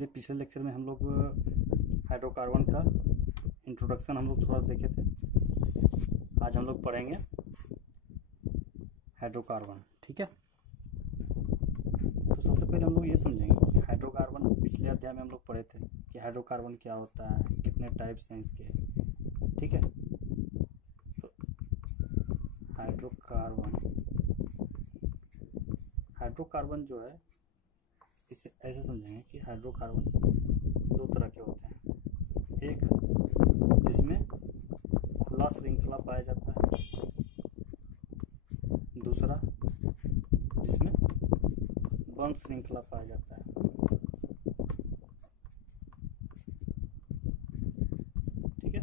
चलिए, पिछले लेक्चर में हम लोग हाइड्रोकार्बन का इंट्रोडक्शन हम लोग थोड़ा देखे थे। आज हम लोग पढ़ेंगे हाइड्रोकार्बन। ठीक है, तो सबसे पहले हम लोग ये समझेंगे कि हाइड्रोकार्बन, पिछले अध्याय में हम लोग पढ़े थे कि हाइड्रोकार्बन क्या होता है, कितने टाइप्स हैं इसके। ठीक है, तो हाइड्रोकार्बन जो है, इसे ऐसे समझेंगे कि हाइड्रोकार्बन दो तरह के होते हैं। एक जिसमें खुला श्रृंखला पाया जाता है, दूसरा जिसमें बंद श्रृंखला पाया जाता है। ठीक है,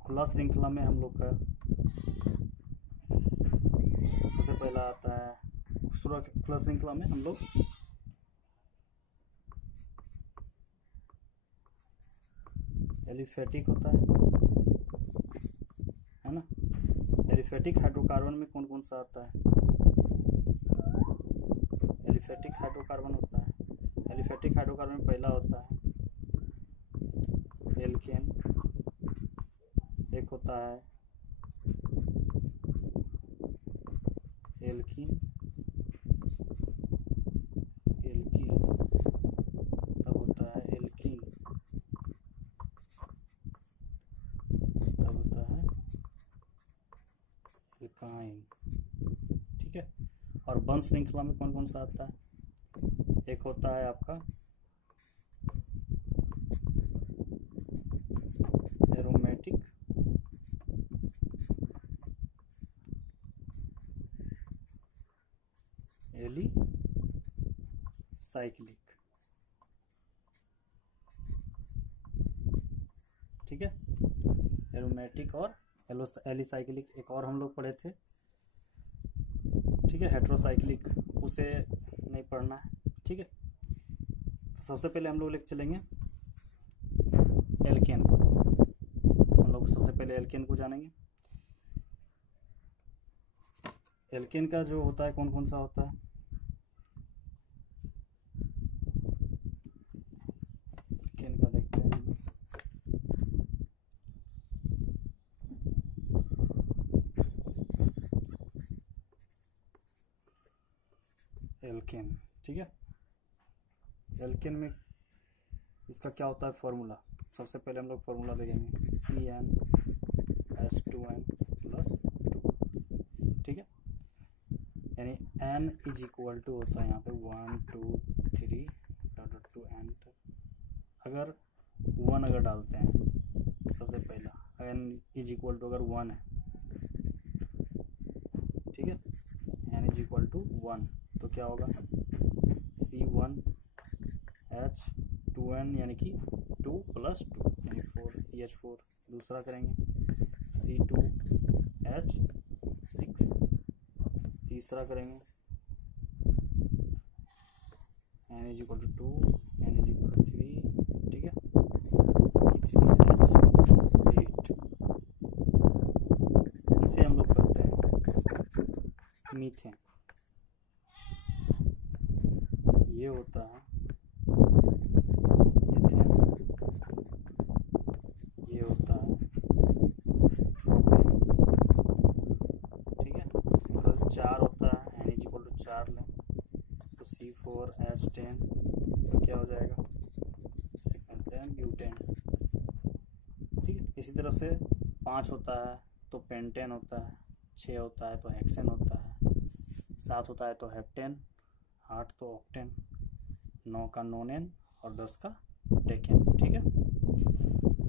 खुला श्रृंखला में हम लोग का सबसे पहला आता है, खुला श्रृंखला में हम लोग एलिफेटिक होता है ना। एलिफेटिक हाइड्रोकार्बन में कौन कौन सा आता है? एलिफेटिक हाइड्रोकार्बन होता है। एलिफेटिक हाइड्रोकार्बन में पहला होता है एल्केन, एक होता है एल्कीन, तब होता है एल्कीन, तब होता है एल्काइन। ठीक है, और बंद श्रृंखला में कौन कौन सा आता है? एक होता है आपका एरोमेटिक, एलिसाइक्लिक। ठीक है, एरोमेटिक और एलिसाइक्लिक। एक और हम लोग पढ़े थे, ठीक है, हेट्रोसाइक्लिक, उसे नहीं पढ़ना है। ठीक है, तो सबसे पहले हम लोग लेके चलेंगे एल्केन। हम लोग सबसे पहले एल्केन को जानेंगे। एल्केन का जो होता है, कौन कौन सा होता है? एल्केन का देखते हैं। एल्केन, ठीक है, एल्केन में इसका क्या होता है फॉर्मूला? सबसे पहले हम लोग फॉर्मूला देखेंगे CnH2n+2। ठीक है, यानी n इज इक्वल टू होता है यहाँ पे 1 2 3 टू n तक। अगर 1 अगर डालते हैं, सबसे पहला n इज इक्वल टू अगर 1 है, ठीक है, n इज इक्वल टू 1, तो क्या होगा? C1H2n यानी कि 2 + 2 यानी 4 CH4। दूसरा करेंगे C2H6। तीसरा करेंगे n is equal to 2, n is equal to 3। ठीक है, C3H8। इसे हम लोग करते हैं मीथेन। ये होता है एथेन, ये होता है प्रोपेन। ठीक है, मतलब 4 होता है, n इज इक्वल टू 4 लें तो C4H10, तो क्या हो जाएगा? Second butane. ठीक है, इसी तरह से 5 होता है तो पेंटेन होता है, 6 होता है तो हेक्सेन होता है, 7 होता है तो हेप्टेन, 8 तो ऑक्टेन, 9 का नोनेन और 10 का डेकेन। ठीक है,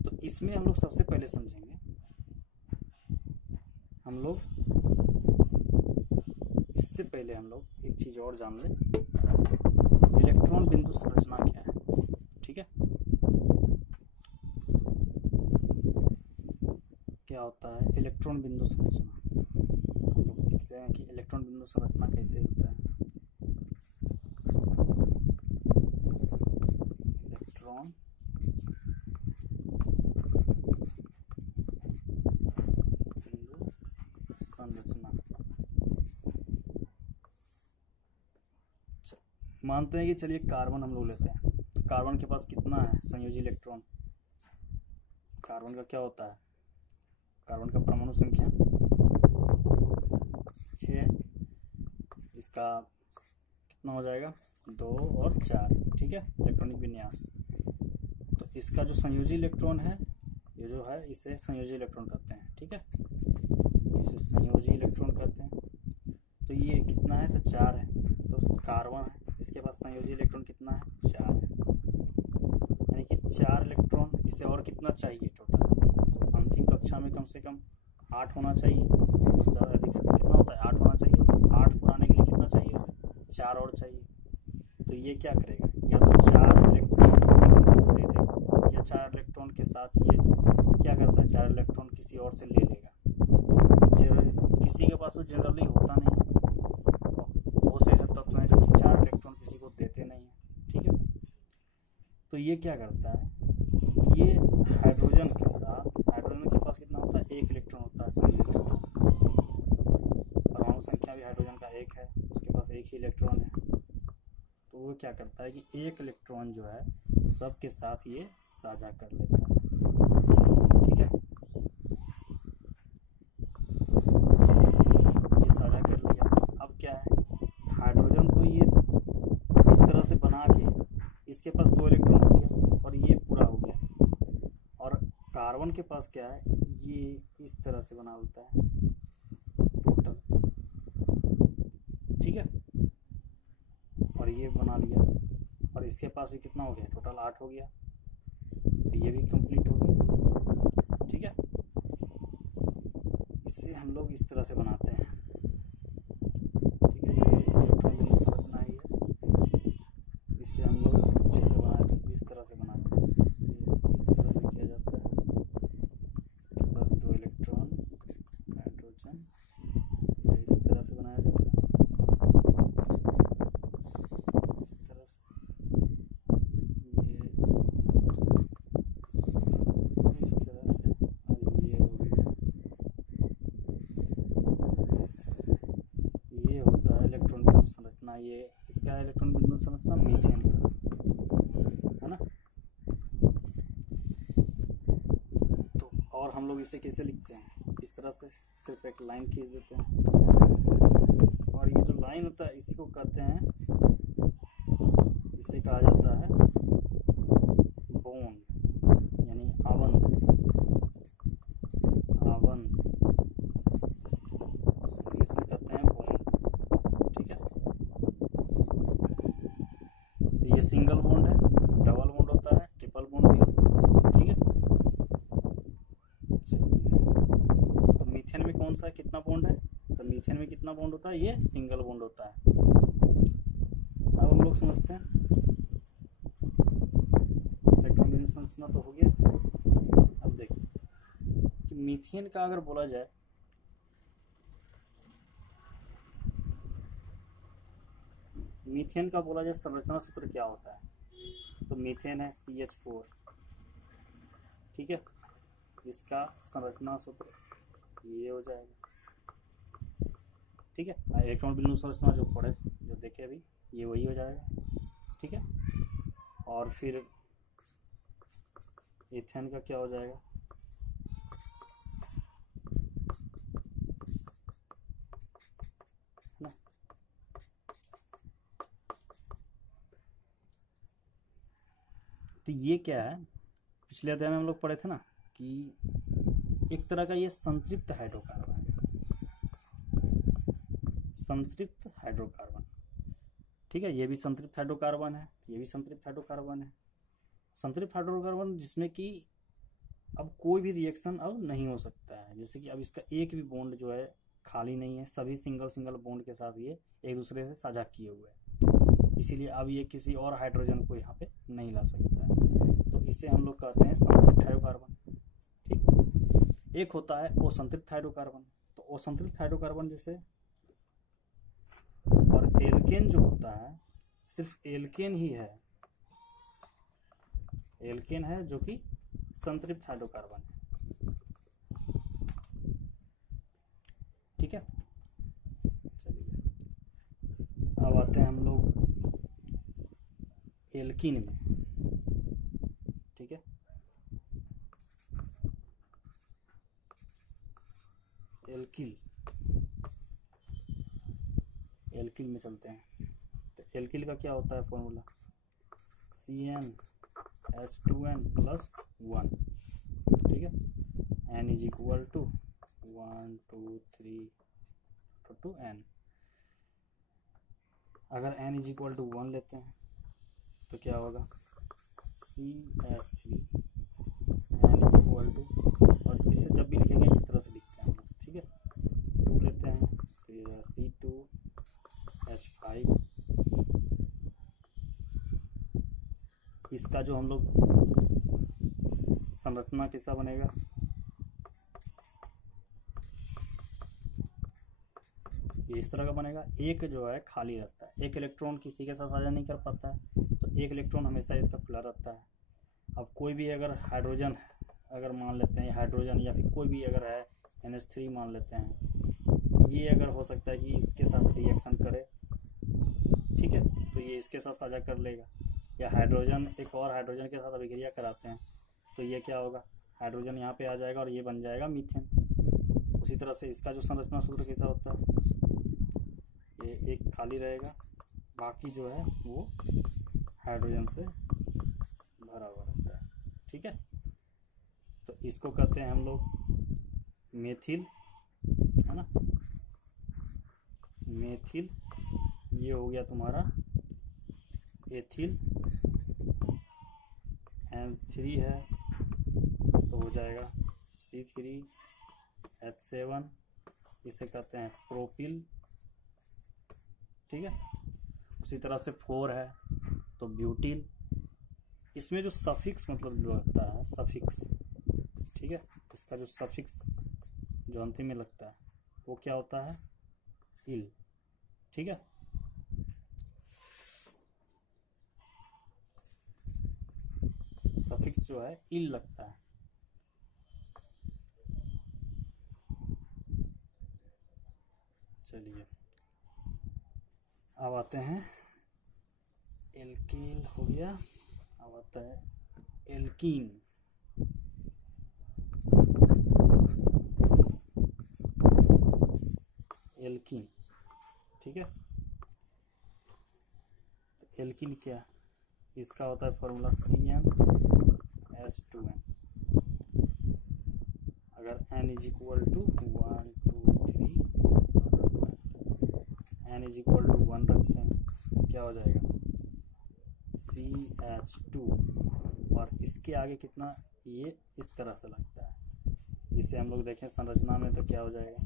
तो इसमें हम लोग सबसे पहले समझेंगे, हम लोग इससे पहले हम लोग एक चीज़ और जान लें, इलेक्ट्रॉन बिंदु संरचना क्या है। ठीक है, क्या होता है इलेक्ट्रॉन बिंदु संरचना? हम लोग सीखते हैं कि इलेक्ट्रॉन बिंदु संरचना कैसे होता है। इलेक्ट्रॉन बिंदु संरचना, मानते हैं कि चलिए कार्बन हम लोग लेते हैं, कार्बन के पास कितना है संयोजी इलेक्ट्रॉन? कार्बन का क्या होता है? कार्बन का परमाणु संख्या 6, इसका कितना हो जाएगा 2 और 4, ठीक है, इलेक्ट्रॉनिक विन्यास। तो इसका जो संयोजी इलेक्ट्रॉन है ये जो है इसे संयोजी इलेक्ट्रॉन कहते हैं, ठीक है, इसे संयोजी इलेक्ट्रॉन कहते हैं। तो ये कितना है? तो 4 है, तो कार्बन है, इसके पास संयोजी इलेक्ट्रॉन कितना है? 4 है, यानी कि 4 इलेक्ट्रॉन। इसे और कितना चाहिए टोटल? तो अंतिम कक्षा में कम से कम 8 होना चाहिए, ज़्यादा अधिक से कितना होता है? 8 होना चाहिए। तो 8 पुराने के लिए कितना चाहिए उसे? 4 और चाहिए। तो ये क्या करेगा? या तो 4 इलेक्ट्रॉन किसी को दे देगा, या 4 इलेक्ट्रॉन के साथ ये क्या करता है? 4 इलेक्ट्रॉन किसी और से ले लेगा। किसी के पास तो जनरली होता नहीं है, बहुत से ऐसे तत्व हैं जो कि 4 इलेक्ट्रॉन किसी को देते नहीं है, ठीक है। तो ये क्या करता है? ये हाइड्रोजन के साथ, हाइड्रोजन के पास कितना होता है? 1 इलेक्ट्रॉन होता है संयोजी इलेक्ट्रॉन। परमाणु संख्या भी हाइड्रोजन का 1 है, उसके पास 1 ही इलेक्ट्रॉन है। तो वो क्या करता है कि 1 इलेक्ट्रॉन जो है सबके साथ ये साझा कर लेता है, ठीक है। ये साझा कर लिया। अब क्या है? हाइड्रोजन तो ये इस तरह से बना के इसके पास 2 इलेक्ट्रॉन हो गया और ये पूरा हो गया। और कार्बन के पास क्या है? ये इस तरह से बना होता है टोटल, ठीक है, और ये बना लिया। और इसके पास भी कितना हो गया? टोटल 8 हो गया। तो ये भी कंप्लीट हो गया, ठीक है। इसे हम लोग इस तरह से बनाते हैं, ठीक है। ये इलेक्ट्रॉन बिंदु संरचना है, इसे हम लोग अच्छे से बनाते हैं, इस तरह से बनाते हैं। ये इस तरह से किया जाता है। इसके पास 2 इलेक्ट्रॉन हाइड्रोजन, ये इस तरह से बनाया जाता है, इस तरह से। ये इस तरह से, और ये हो गया इस तरह से। ये होता है इलेक्ट्रॉन बिंदु संरचना। ये इसका इलेक्ट्रॉन बिंदु संरचना मीथेन का है ना। तो और हम लोग इसे कैसे लिखते हैं? इस तरह से सिर्फ एक लाइन खींच देते हैं, और ये जो लाइन होता है इसी को कहते हैं, इसे कहा जाता है बॉन्ड, यानी आबंध। आबंध इंग्लिश में कहते हैं बॉन्ड, ठीक है। तो ये सिंगल बॉन्ड है, डबल बॉन्ड होता है, ट्रिपल बॉन्ड भी होता है, ठीक है। तो मीथेन में कौन सा कितना बॉन्ड है? तो मीथेन में कितना बॉन्ड होता है? ये सिंगल बॉन्ड होता है। अब हम लोग समझते हैं, इलेक्ट्रॉन बिंदु संरचना तो हो गया। अब देखिए कि मीथेन का अगर बोला जाए, मीथेन का बोला जाए संरचना सूत्र क्या होता है? तो मीथेन है CH4, ठीक है। इसका संरचना सूत्र ये हो जाएगा, ठीक है। इलेक्ट्रॉन बिंदु संरचना जो पढ़े, जो देखे अभी, ये वही हो जाएगा, ठीक है। और फिर इथेन का क्या हो जाएगा? ना, तो ये क्या है? पिछले अध्याय में हम लोग पढ़े थे ना कि एक तरह का ये संतृप्त हाइड्रोकार्बन है, संतृप्त हाइड्रोकार्बन, ठीक है। ये भी संतृप्त हाइड्रोकार्बन है, ये भी संतृप्त हाइड्रोकार्बन है। संतृप्त हाइड्रोकार्बन जिसमें कि अब कोई भी रिएक्शन अब नहीं हो सकता है, जैसे कि अब इसका एक भी बॉन्ड जो है खाली नहीं है, सभी सिंगल सिंगल बॉन्ड के साथ ये एक दूसरे से साझा किए हुए हैं, इसीलिए अब ये किसी और हाइड्रोजन को यहाँ पे नहीं ला सकता है। तो इसे हम लोग कहते हैं संतृप्त हाइड्रोकार्बन, ठीक। एक होता है असंतृप्त हाइड्रोकार्बन। तो असंतृप्त हाइड्रोकार्बन जैसे, और एल्केन जो होता है सिर्फ एल्केन ही है, एल्केन है जो कि संतृप्त हाइड्रोकार्बन है, ठीक है। चलिए अब आते हैं हम लोग एल्कीन में। एल्किल, एल्किल में चलते हैं। तो एल्किल का क्या होता है फॉर्मूला, CnH2n+1, ठीक है। n is equal to 1 2 3 to n। अगर n इज इक्वल टू 1 लेते हैं तो क्या होगा, CH3 n is equal to, और इसे जब भी लिखेंगे इस तरह से लिखते हैं हम लोग, ठीक है। 2 लेते हैं तो ये C2H5। इसका जो हम लोग संरचना कैसा बनेगा, ये इस तरह का बनेगा। एक जो है खाली रहता है, एक इलेक्ट्रॉन किसी के साथ साझा नहीं कर पाता है, तो एक इलेक्ट्रॉन हमेशा इसका खुला रहता है। अब कोई भी अगर हाइड्रोजन है, अगर मान लेते हैं हाइड्रोजन, या फिर कोई भी अगर है NH3 मान लेते हैं, ये अगर हो सकता है कि इसके साथ रिएक्शन करे, ठीक है, तो ये इसके साथ साझा कर लेगा। या हाइड्रोजन एक और हाइड्रोजन के साथ अभिक्रिया कराते हैं तो ये क्या होगा, हाइड्रोजन यहाँ पे आ जाएगा और ये बन जाएगा मीथेन। उसी तरह से इसका जो संरचना सूत्र कैसा होता है, ये एक खाली रहेगा, बाकी जो है वो हाइड्रोजन से भरा हुआ रहता है, ठीक है। तो इसको कहते हैं हम लोग मेथिल, है ना, मेथिल। ये हो गया तुम्हारा एथिल, N3 है तो हो जाएगा C3H7, इसे कहते हैं प्रोपिल, ठीक है। उसी तरह से 4 है तो ब्यूटिल। इसमें जो सफिक्स मतलब जो लगता है सफिक्स, ठीक है, इसका जो सफिक्स जो अंतिम में लगता है वो क्या होता है, इल, ठीक है। सफिक्स जो है इल लगता है। चलिए अब आते हैं, एल्कीन हो गया, अब आता है एल्कीन। एल्कीन, ठीक है। तो एल्कीन क्या, इसका होता है फॉर्मूला CnH2n। अगर n is equal to 1 2 3 n is equal to 1 रखते हैं तो क्या हो जाएगा, CH2, और इसके आगे कितना, ये इस तरह से लगता है। इसे हम लोग देखें संरचना में तो क्या हो जाएगा,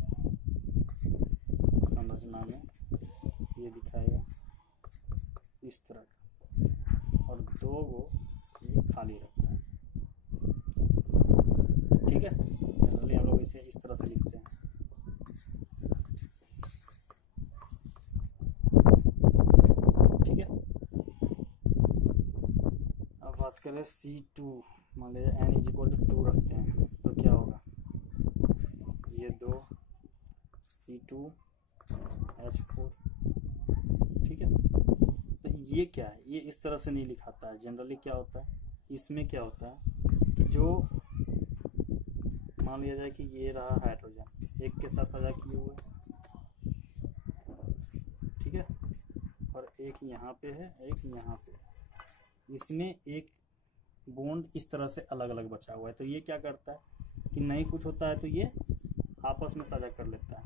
संरचना में ये दिखाएगा इस तरह का, और 2 को ये खाली रखता है, ठीक है। जनरली हम लोग इसे इस तरह से लिखते हैं, ठीक है। अब बात करें C2, मान लीजिए n इज इक्वल टू 2 रखते हैं तो क्या होगा, ये 2 C2H4, ठीक है। तो ये क्या है, ये इस तरह से नहीं लिखाता है। जनरली क्या होता है, इसमें क्या होता है कि जो मान लिया जाए कि ये रहा हाइड्रोजन एक के साथ साझा किए हुए, ठीक है, और एक यहाँ पे है एक यहाँ पे, इसमें एक बॉन्ड इस तरह से अलग अलग बचा हुआ है। तो ये क्या करता है कि नहीं कुछ होता है तो ये आपस में साझा कर लेता है,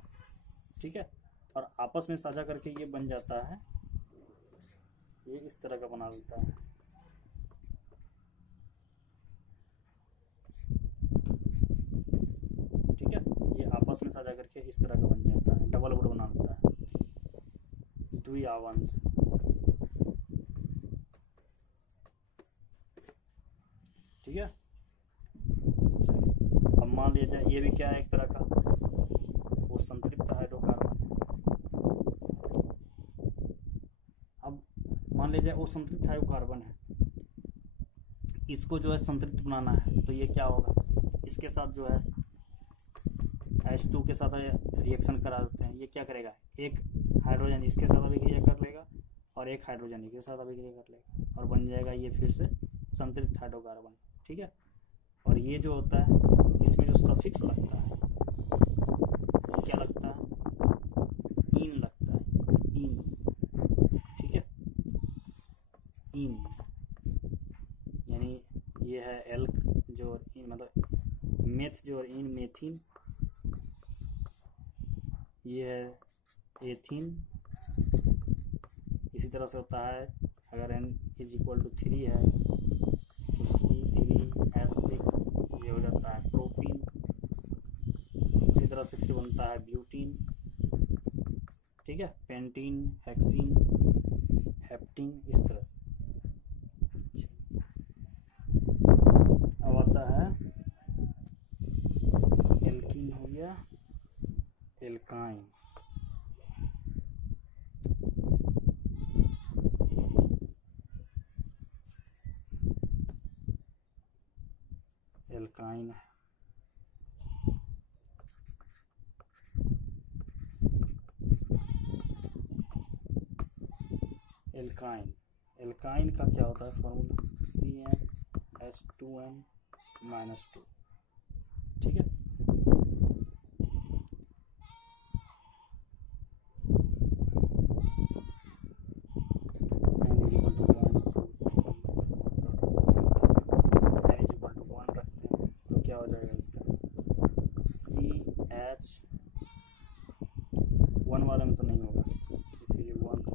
ठीक है, और आपस में साझा करके ये बन जाता है, ये इस तरह का बना लेता है, ठीक है। ये आपस में साझा करके इस तरह का बन जाता है, डबल बॉन्ड बना लेता है, द्विआवंत, ठीक है। अब मान लिया जाए ये भी क्या है, एक तरह का वो संतृप्त हाइड्रोकार्बन। अब मान लीजिए वो संतृप्त हाइड्रोकार्बन है, इसको जो है संतृप्त बनाना है तो ये क्या होगा, इसके साथ जो है H2 के साथ रिएक्शन करा देते हैं। ये क्या करेगा, एक हाइड्रोजन इसके साथ अभिक्रिया कर लेगा और एक हाइड्रोजन इसके साथ अभिक्रिया कर लेगा और बन जाएगा ये फिर से संतृप्त हाइड्रोकार्बन, ठीक है। और ये जो होता है इसमें जो सफिक्स लगता है क्या लगता है, इन लगता है, इन, ठीक है, इन, यानी ये है एल्क जो इन, मतलब मेथ जो इन मेथिन, ये है एथिन। इसी तरह से होता है अगर n इज इक्वल टू 3 है तो C3H6 ये हो जाता है प्रोपीन। इसी तरह से फिर बनता है ब्यूटीन, ठीक है, पेंटीन, हेक्सीन, हेप्टीन, इस तरह से। अब आता है एल्कीन, हो गया एल्काइन, एल्काइन एल्काइन एल्काइन का क्या होता है फॉर्मूला, CnH2n -2, ठीक है। वन वाले में तो नहीं होगा, इसीलिए वन तो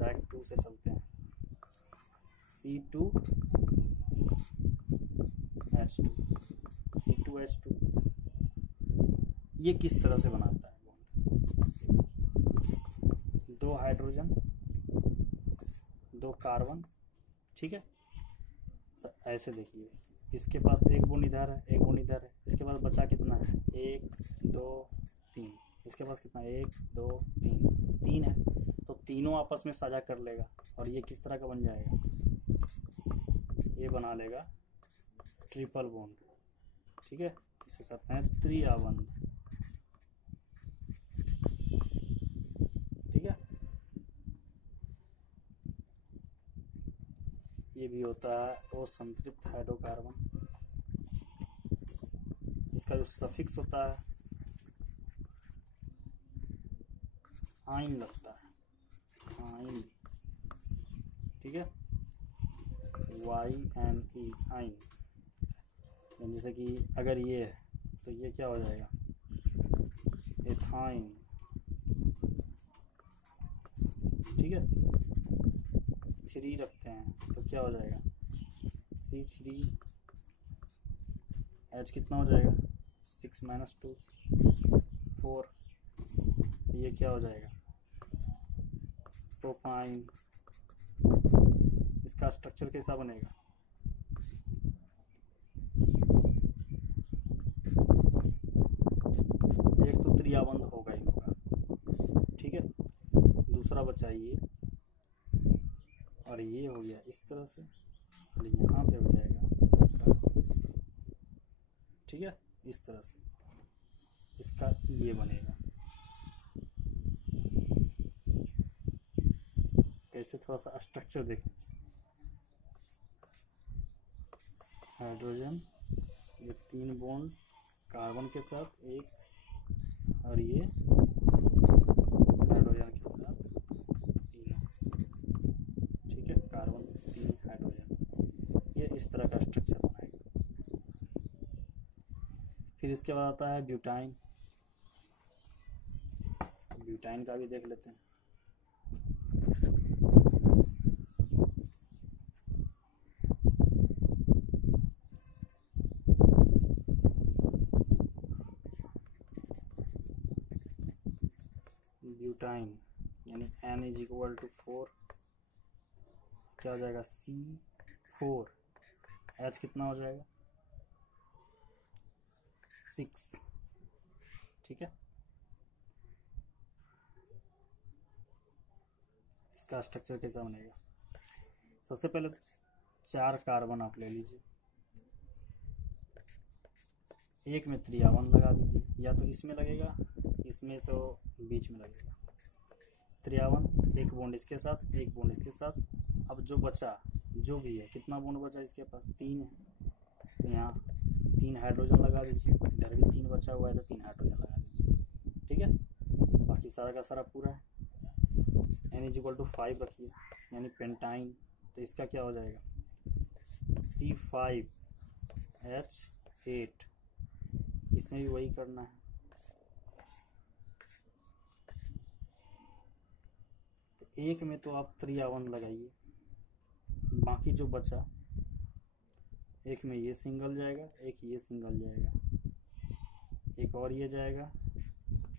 डायरेक्ट 2 से चलते हैं, C2H2, C2H2 ये किस तरह से बनाता है बॉन्ड, 2 हाइड्रोजन 2 कार्बन, ठीक है। तो ऐसे देखिए इसके पास एक बॉन्ड इधर है, एक बॉन्ड इधर है, इसके पास बचा कितना है, 1 2 3, इसके पास कितना है, 1 2 3, 3 है, तो तीनों आपस में साझा कर लेगा और ये किस तरह का बन जाएगा, ये बना लेगा ट्रिपल बॉन्ड, ठीक है। इसे कहते हैं त्रिआबंध, ठीक है। ये भी होता है असंतृप्त हाइड्रोकार्बन, इसका जो सफिक्स होता है आइन लगता है, आइन, ठीक है, YNE, आइन। जैसे कि अगर ये है तो ये क्या हो जाएगा, एथाइन, ठीक है। 3 रखते हैं तो क्या हो जाएगा, C3H कितना हो जाएगा, 6 - 2 4, तो ये क्या हो जाएगा, प्रोपाइन। इसका स्ट्रक्चर कैसा बनेगा, एक तो त्रिआबंध होगा ही होगा, ठीक है। दूसरा बचा ये, और ये हो गया इस तरह से, और यहाँ पे हो जाएगा, ठीक है, इस तरह से इसका ये बनेगा। कैसे, थोड़ा सा स्ट्रक्चर देखें, हाइड्रोजन, ये 3 बॉन्ड कार्बन के साथ एक, और ये हाइड्रोजन के साथ 3, ठीक है, कार्बन 3 हाइड्रोजन, ये इस तरह का स्ट्रक्चर बनाएगा। फिर इसके बाद आता है ब्यूटाइन, ब्यूटाइन का भी देख लेते हैं। ब्यूटाइन यानी N इज इक्वल टू 4, क्या हो जाएगा, C4, H कितना हो जाएगा, 6, ठीक है। इसका स्ट्रक्चर कैसा बनेगा, सबसे पहले 4 कार्बन आप ले लीजिए, एक में त्रिआबंध लगा दीजिए, या तो इसमें लगेगा, इसमें तो बीच में लगेगा त्रिआबंध, एक बॉन्ड इसके साथ, एक बॉन्ड इसके साथ। अब जो बचा, जो भी है, कितना बॉन्ड बचा इसके पास, 3 है, तो यहाँ 3 हाइड्रोजन लगा दीजिए, इधर भी 3 बचा हुआ है तो 3 हाइड्रोजन लगा दीजिए, ठीक है, बाकी सारा का सारा पूरा है। n=5 रखिए, यानी पेंटाइन, तो इसका क्या हो जाएगा C5H8, इसमें भी वही करना है। तो एक में तो आप 3R1 लगाइए, बाकी जो बचा एक में ये सिंगल जाएगा, एक ये सिंगल जाएगा, एक और ये जाएगा,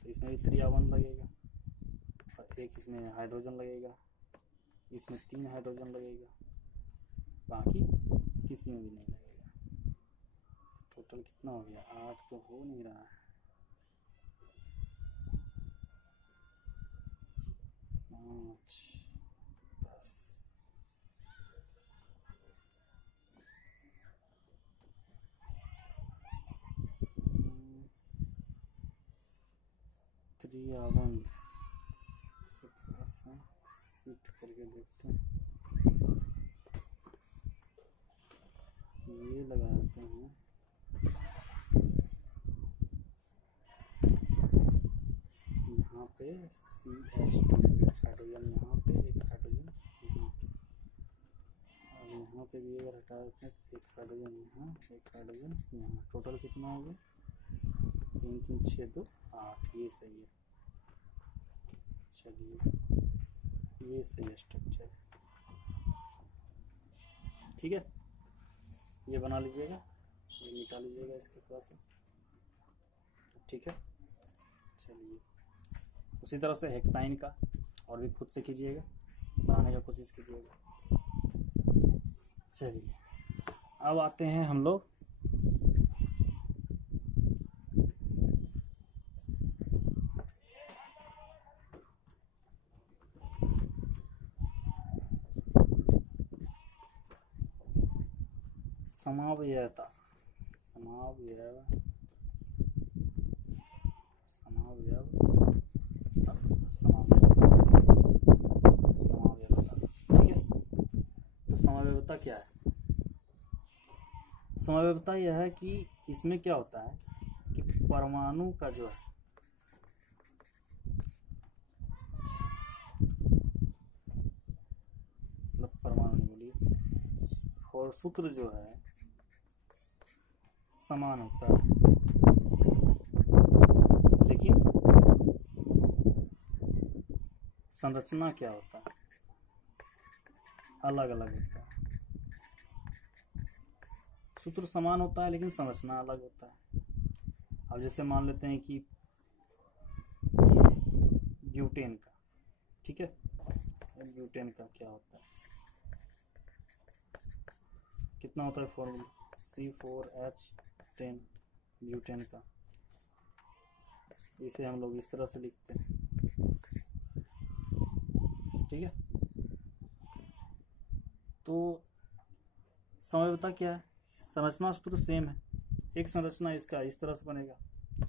तो इसमें भी 3R1 लगेगा, और एक इसमें हाइड्रोजन लगेगा, इसमें 3 हाइड्रोजन लगेगा, बाकी किसी में भी नहीं लगेगा। टोटल कितना हो गया, 8 तो हो नहीं रहा है, 5 10 3R1 से थोड़ा सा शिफ्ट करके देखते हैं, ये लगा देते हैं, यहाँ पे CH2 हाइड्रोजन, यहाँ पे एक हाइड्रोजन यहाँ पे, और यहाँ पे भी अगर हटा देते हैं तो एक हाइड्रोजन यहाँ, एक हाइड्रोजन यहाँ, टोटल कितना हो गया 3 3 6 2 8, ये सही है। चलिए ये सही स्ट्रक्चर है, ठीक है, ये बना लीजिएगा, ये मिटा लीजिएगा इसके थोड़ा सा, ठीक है। चलिए उसी तरह से हेक्साइन का और भी खुद से कीजिएगा, बनाने का कोशिश कीजिएगा। चलिए अब आते हैं हम लोग समावयवता, ठीक है। तो समावयवता क्या है, समावयवता यह है कि इसमें क्या होता है कि परमाणु का जो है मतलब परमाणु बोलिए और सूत्र जो है समान होता है, लेकिन संरचना क्या होता है अलग अलग होता है। सूत्र समान होता है लेकिन संरचना अलग होता है। अब जैसे मान लेते हैं कि ब्यूटेन का, ठीक है, ब्यूटेन का क्या होता है, कितना होता है फॉर्मूला C4H10 ब्यूटेन का, इसे हम लोग इस तरह से लिखते हैं, ठीक है। तो समवयवता क्या है, संरचना सूत्र सेम है, एक संरचना इसका इस तरह से बनेगा,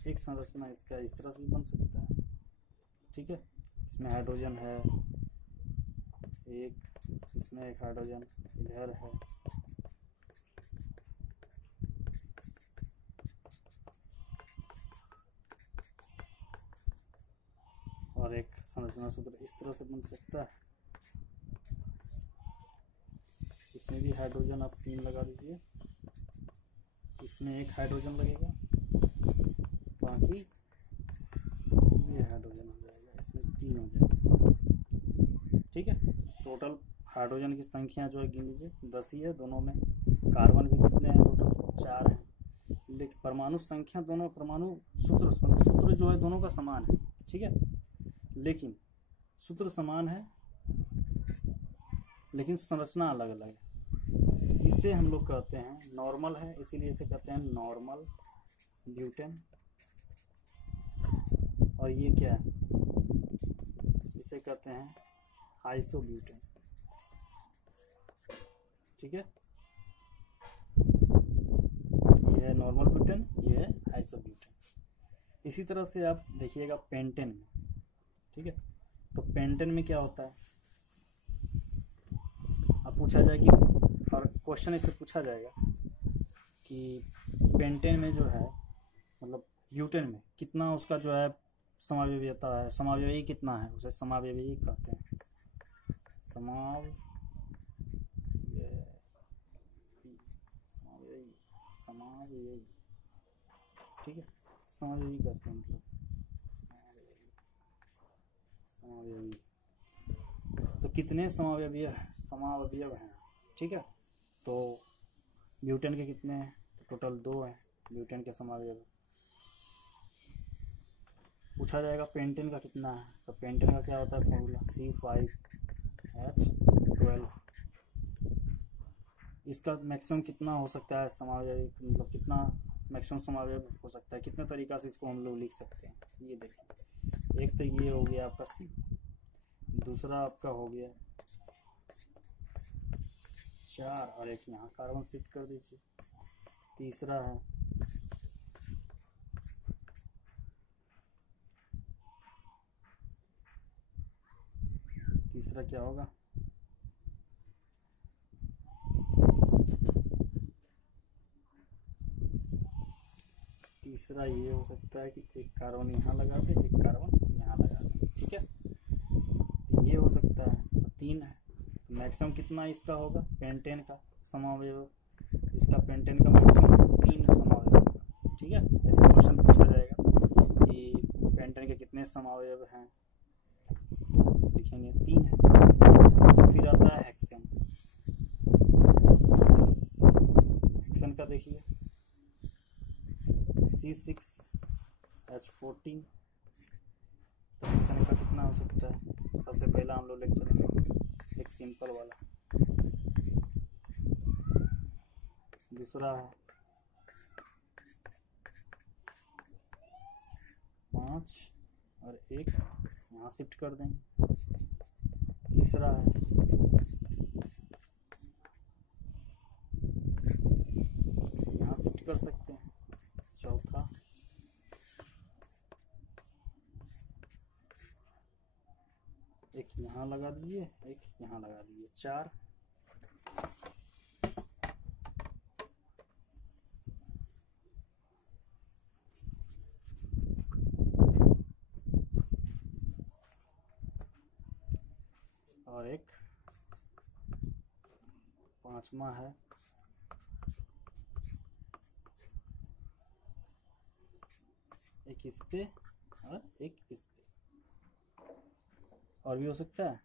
एक संरचना इसका इस तरह से भी बन सकता है, ठीक है। इसमें हाइड्रोजन है एक, इसमें एक हाइड्रोजन इधर है, और एक संरचना सूत्र इस तरह से बन सकता है। इसमें भी हाइड्रोजन आप 3 लगा दीजिए, इसमें एक हाइड्रोजन लगेगा, बाकी ये हाइड्रोजन हो जाएगा, इसमें 3 हो जाएगा, ठीक है। टोटल हाइड्रोजन की संख्या जो है गिन लीजिए 10 ही है दोनों में, कार्बन भी कितने हैं टोटल 4 हैं, लेकिन परमाणु संख्या दोनों, परमाणु सूत्र जो है दोनों का समान है, ठीक है, लेकिन सूत्र समान है लेकिन संरचना अलग अलग है। इसे हम लोग कहते हैं नॉर्मल है, इसीलिए इसे कहते हैं नॉर्मल ब्यूटेन, और ये क्या है, इसे कहते हैं आइसोब्यूटेन, ठीक है। ये है नॉर्मल ब्यूटेन, ये है आइसोब्यूटेन। इसी तरह से आप देखिएगा पेंटेन में, ठीक है। तो पेंटेन में क्या होता है, अब पूछा जाए कि, और क्वेश्चन इससे पूछा जाएगा कि पेंटेन में जो है मतलब ब्यूटेन में कितना उसका जो है समावयवीयता है, समावयवी कितना है उसे समावयवी कहते हैं। समावयवी समावयवी समावयवी, ठीक है, समावयवी कहते हैं, मतलब समावयवी। तो कितने समावयव हैं, ठीक है। तो ब्यूटेन के कितने हैं, तो टोटल 2 हैं ब्यूटेन के समावयव। पूछा जाएगा पेंटेन का कितना है, तो पेंटेन का क्या होता है फॉर्मूला, C5H12। इसका मैक्सिमम कितना हो सकता है समावयव, मतलब कितना मैक्सिमम समावयव हो सकता है, कितने तरीक़ा से इसको हम लोग लिख सकते हैं, ये देखें। एक तो ये हो गया आपका C, दूसरा आपका हो गया 4 और एक यहाँ कार्बन शिफ्ट कर दीजिए। तीसरा है तीसरा क्या होगा, तीसरा ये हो सकता है कि एक कार्बन यहाँ लगा दे, एक कार्बन यहाँ लगा दे, ठीक है। तो ये हो सकता है, तो 3 है। तो मैक्सिमम कितना इसका होगा पेंटेन का समावयव, इसका पेंटेन का मैक्सिमम 3 समावयव होगा, ठीक है। ऐसे क्वेश्चन पूछा जाएगा कि पेंटेन के कितने समावयव हैं, तो लिखेंगे 3 है। फिर आता है हेक्सेन। हेक्सेन का देखिए C6H14। तो हेक्सेन का कितना हो सकता है, सबसे पहला हम लोग लेक्चर एक सिंपल वाला। दूसरा है 5 और एक यहाँ शिफ्ट कर देंगे। तीसरा है यहाँ शिफ्ट कर सकते हैं। चौथा एक यहाँ लगा दीजिए, एक यहाँ लगा दीजिए। 4 और एक 5वां है एक इस पे और एक इस पे, और भी हो सकता है।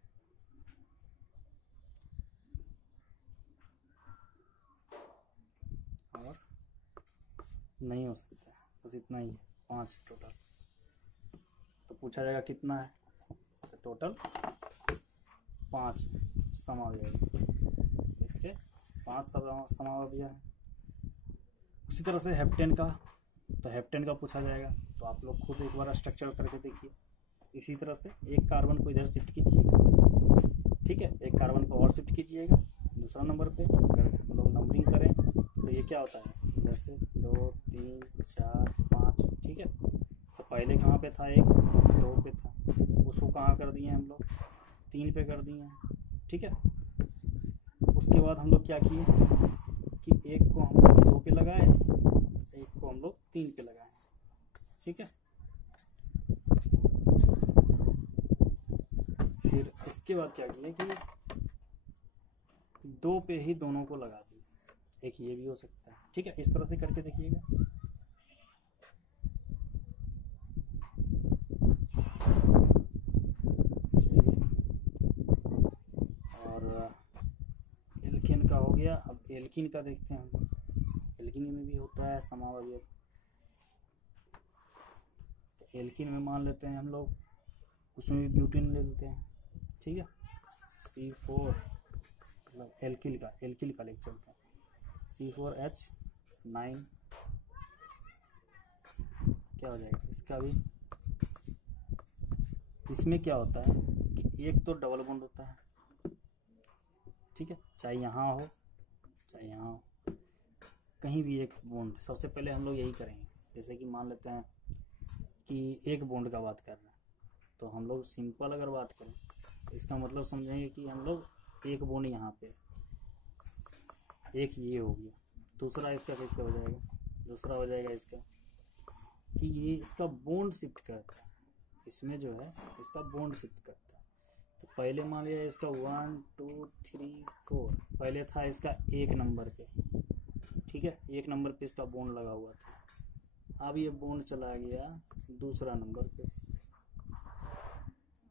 और नहीं हो सकता है, बस इतना ही है, 5 टोटल। तो पूछा जाएगा कितना है, तो टोटल 5 समावयव, इसके 5 समावयव हैं। उसी तरह से हेप्टेन का, तो हेप्टेन का पूछा जाएगा, तो आप लोग खुद एक बार स्ट्रक्चर करके देखिए। इसी तरह से एक कार्बन को इधर शिफ्ट कीजिएगा, ठीक है, एक कार्बन को और शिफ्ट कीजिएगा दूसरा नंबर पे। अगर हम लोग नंबरिंग करें तो ये क्या होता है, इधर से 2 3 4 5, ठीक है। तो पहले कहाँ पे था, 1 2 पे था, उसको कहाँ कर दिए हम लोग, 3 पे कर दिए हैं, ठीक है। उसके बाद हम लोग क्या किए कि एक को हम लोग 2 पे लगाए, एक को हम लोग 3 पे लगाए, ठीक है। फिर इसके बाद क्या किया कि 2 पे ही दोनों को लगा दिए, एक ये भी हो सकता है, ठीक है। इस तरह से करके देखिएगा। और एल्कीन का हो गया। अब एल्कीन का देखते हैं हम लोग। एल्कीन में भी होता है समावयव। तो एल्कीन में मान लेते हैं हम लोग, उसमें भी ब्यूटेन ले लेते हैं, ठीक है। C4 मतलब एल्किल का लेके चलते हैं। C4H9 क्या हो जाएगा इसका भी। इसमें क्या होता है कि एक तो डबल बॉन्ड होता है, ठीक है, चाहे यहाँ हो चाहे यहाँ हो, कहीं भी एक बॉन्ड। सबसे पहले हम लोग यही करेंगे, जैसे कि मान लेते हैं कि एक बॉन्ड का बात कर रहे हैं, तो हम लोग सिंपल अगर बात करें तो इसका मतलब समझेंगे कि हम लोग एक बॉन्ड यहाँ पे, एक ये हो गया। दूसरा इसका कैसे हो जाएगा, दूसरा हो जाएगा इसका कि ये इसका बॉन्ड शिफ्ट करता है, इसमें जो है इसका बॉन्ड शिफ्ट करता है। तो पहले मान लिया इसका 1 2 3 4, पहले था इसका 1 नंबर पे, ठीक है, 1 नंबर पे इसका बॉन्ड लगा हुआ था। अब ये बॉन्ड चला गया दूसरा नंबर पे,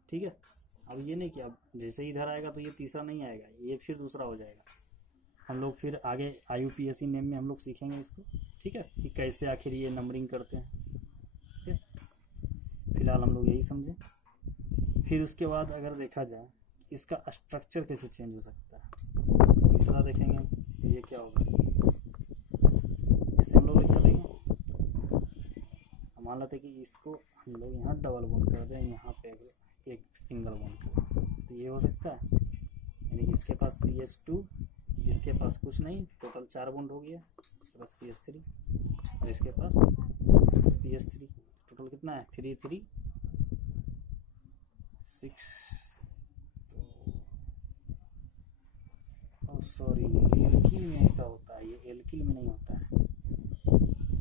ठीक है। अब ये नहीं कि अब जैसे ही इधर आएगा तो ये तीसरा नहीं आएगा, ये फिर दूसरा हो जाएगा। हम लोग फिर आगे IUPAC नेम में हम लोग सीखेंगे इसको, ठीक है, कि कैसे आखिर ये नंबरिंग करते हैं, ठीक है। फिलहाल हम लोग यही समझें। फिर उसके बाद अगर देखा जाए इसका स्ट्रक्चर कैसे चेंज हो सकता है, तीसरा देखेंगे तो ये क्या होगा। ऐसे हम लोग चलेंगे, मान लेते कि इसको हम लोग यहाँ डबल बॉन्ड कर रहे हैं, यहाँ पे एक सिंगल बॉन्ड कर रहे हैं, तो ये हो सकता है। यानी कि इसके पास CH2, इसके पास कुछ नहीं, टोटल 4 बॉन्ड हो गया, इसके पास CH3 और इसके पास CH3, टोटल कितना है 3 3 6। सॉरी, एल्किल में ऐसा होता है, ये एल्किल में नहीं होता है,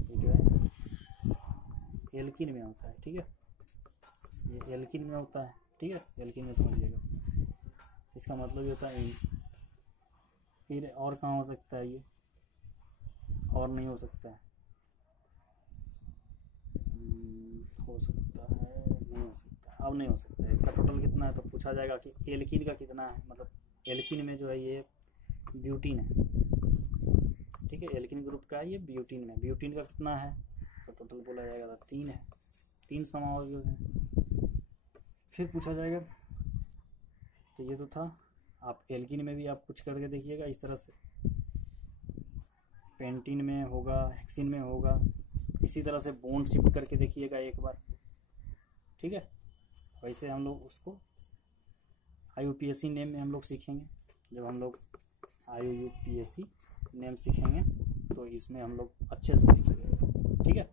ये जो है एल्किन में होता है, ठीक है, ये एल्किन में होता है, ठीक है, एल्किन में समझिएगा। इसका मतलब ये होता है इन। फिर और कहाँ हो सकता है ये, और नहीं हो सकता है, हो सकता है, नहीं हो सकता, अब नहीं हो सकता है। इसका टोटल कितना है तो पूछा जाएगा कि एल्किन का कितना है, मतलब एल्किन में जो है ये ब्यूटीन है, ठीक है, एल्किन ग्रुप का है ये ब्यूटीन में, ब्यूटीन का कितना है तो टोटल बोला जाएगा 3 है, 3 समावयव है। फिर पूछा जाएगा, तो ये तो था। आप एल्किन में भी आप कुछ करके देखिएगा इस तरह से, पेंटीन में होगा, हेक्सिन में होगा, इसी तरह से बॉन्ड शिफ्ट करके देखिएगा एक बार, ठीक है। वैसे हम लोग उसको IUPAC नेम में हम लोग सीखेंगे। जब हम लोग IUPAC नेम सीखेंगे तो इसमें हम लोग अच्छे से सीखेंगे, ठीक है।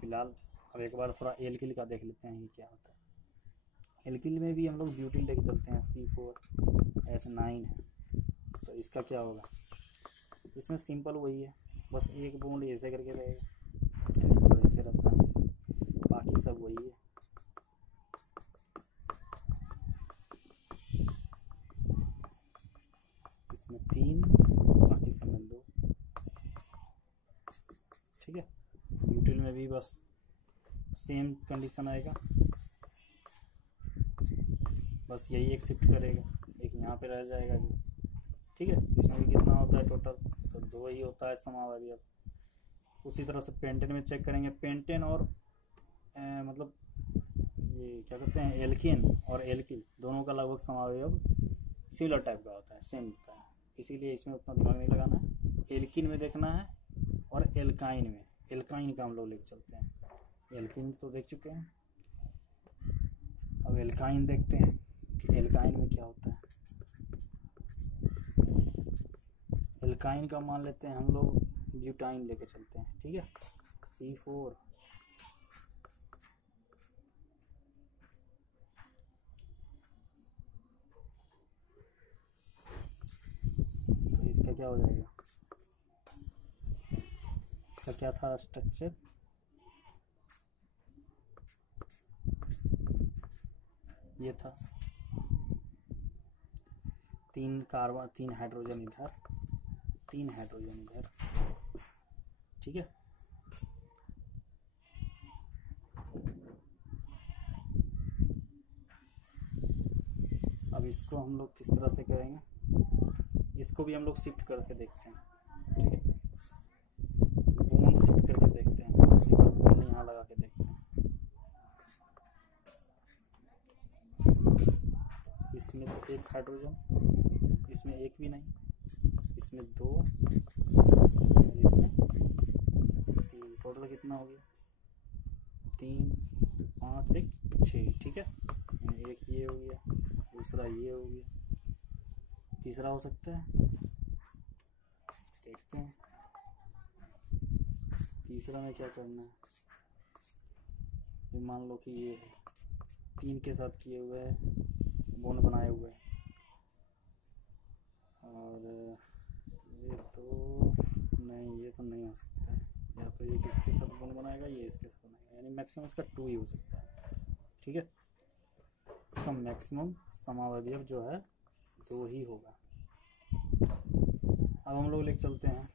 फिलहाल अब एक बार थोड़ा एल्किल का देख लेते हैं ये क्या होता है। एल्किल में भी हम लोग ब्यूटीन लेके चलते हैं, C4H9 है, तो इसका क्या होगा, इसमें सिंपल वही है, बस एक बॉन्ड ऐसे करके रहेगा, तो ऐसे रहता है वैसे, बाकी सब वही है। इसमें 3, बाकी सब में 2, ठीक है। ब्यूटीन में भी बस सेम कंडीशन आएगा, बस यही एक शिफ्ट करेगा, एक यहाँ पे रह जाएगा जो, ठीक है। इसमें भी कितना होता है टोटल, तो 2 ही होता है समावयव। उसी तरह से पेंटेन में चेक करेंगे, पेंटेन और मतलब ये क्या कहते हैं, एल्किन और एल्किल दोनों का लगभग समावयव सिमिलर टाइप का होता है, सेम होता है, इसीलिए इसमें उतना दिमाग नहीं लगाना है। एल्किन में देखना है और एल्काइन में, एल्काइन का हम लोग लेके चलते हैं। एल्किन तो देख चुके हैं, अब एल्काइन देखते हैं कि एल्काइन में क्या होता है। एल्काइन का मान लेते हैं हम लोग ब्यूटाइन लेके चलते हैं, ठीक है, C4, तो इसका क्या हो जाएगा, इसका क्या था स्ट्रक्चर, ये था 3 कार्बन, 3 हाइड्रोजन इधर, 3 हाइड्रोजन इधर, ठीक है। अब इसको हम लोग किस तरह से करेंगे, इसको भी हम लोग शिफ्ट करके देखते हैं, ठीक है, बॉन्ड शिफ्ट करके देखते हैं, एक बार बॉन्ड यहाँ लगा के देखते हैं। इसमें तो 1 हाइड्रोजन, इसमें 1 भी नहीं, इसमें 2 और इसमें 3, टोटल कितना हो गया 3 5 1 6, ठीक है। एक ये हो गया, दूसरा ये हो गया, तीसरा हो सकता है, देखते हैं तीसरा में क्या करना है। ये मान लो कि ये 3 के साथ किए हुए है, बॉन्ड बनाए हुए हैं, और ये तो नहीं, ये तो नहीं हो सकता है, या तो ये किसके साथ बॉन्ड बनाएगा, ये इसके साथ बनाएगा, यानी मैक्सिमम इसका 2 ही हो सकता है, ठीक है। इसका मैक्सिमम समावयव जो है 2 ही होगा। अब हम लोग लेके चलते हैं,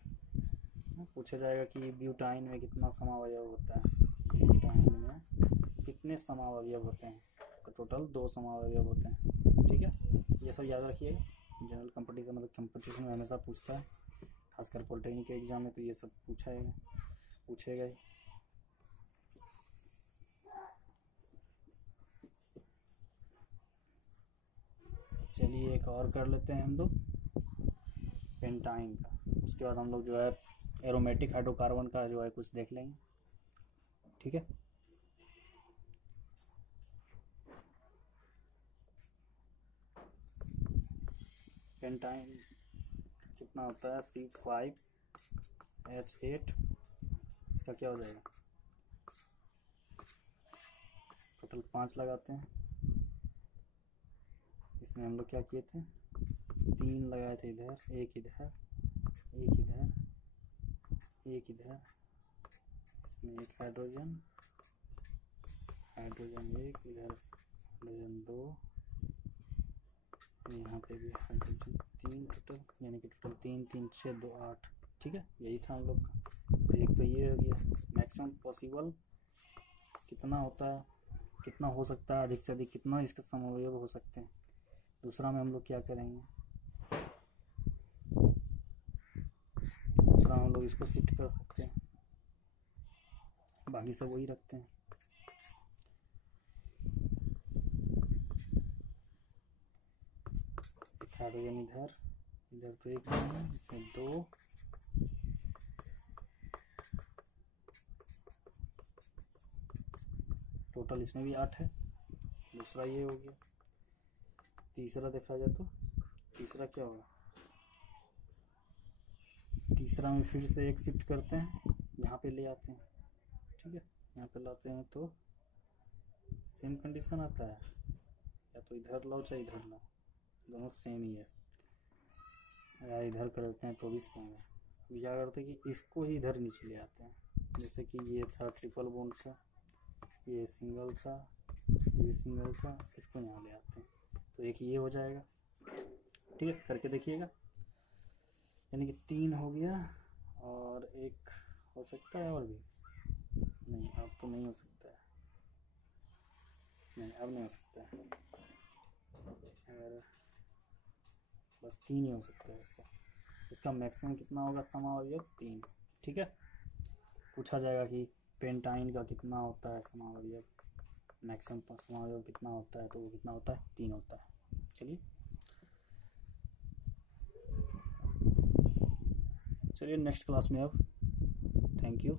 पूछा जाएगा कि ब्यूटाइन में कितना समावयव होता है, ब्यूटाइन में कितने समावयव होते हैं, तो टोटल 2 समावयव होते हैं। ठीक है, ये सब याद रखिए। जनरल कंपटीशन मतलब कंपटीशन में हमेशा पूछता है, खासकर पॉलिटेक्निक के एग्जाम में तो ये सब पूछेगा ही। चलिए एक और कर लेते हैं हम लोग पेंटाइन का, उसके बाद हम लोग जो है एरोमेटिक हाइड्रोकार्बन का जो है कुछ देख लेंगे। ठीक है, पेंटाइन कितना होता है, C5H8, इसका क्या हो जाएगा, टोटल 5 लगाते हैं। इसमें हम लोग क्या किए थे, 3 लगाए थे इधर, एक इधर, एक इधर, एक इधर, इसमें एक हाइड्रोजन, हाइड्रोजन एक इधर, हाइड्रोजन 2, यहाँ पे भी हाइड्रोजन 3 टोटल, यानी कि टोटल 3 3 6 2 8। ठीक है, यही था हम लोग का। तो एक तो ये हो गया मैक्सिमम पॉसिबल कितना होता है, कितना हो सकता है, अधिक से अधिक कितना इसके समवयव हो सकते हैं। दूसरा में हम लोग क्या करेंगे, दूसरा हम लोग इसको शिफ्ट कर सकते हैं, बाकी सब वही रखते हैं। एक हाइड्रोजन इधर, इधर तो एक है, इसमें 2, टोटल इसमें भी 8 है। दूसरा ये हो गया। तीसरा देखा जाए तो तीसरा क्या होगा, तीसरा में फिर से एक शिफ्ट करते हैं, यहाँ पे ले आते हैं। ठीक है, यहाँ पे लाते हैं तो सेम कंडीशन आता है, या तो इधर लाओ चाहे इधर लाओ, दोनों सेम ही है, या इधर कर देते हैं तो भी सेम है। अब क्या करते हैं कि इसको ही इधर नीचे ले आते हैं, जैसे कि ये था ट्रिपल बॉन्ड का, ये सिंगल था, ये भी सिंगल था, इसको यहाँ ले आते हैं तो एक ये हो जाएगा। ठीक है, करके देखिएगा, यानी कि 3 हो गया, और एक हो सकता है और भी, नहीं अब तो नहीं हो सकता है, नहीं अब नहीं हो सकता है, और बस 3 ही हो सकता है इसका मैक्सिमम कितना होगा समावयव 3। ठीक है, पूछा जाएगा कि पेंटाइन का कितना होता है समावयव, मैक्सिमम समावयव कितना होता है, तो वो कितना होता है, 3 होता है। चलिए नेक्स्ट क्लास में अब, थैंक यू।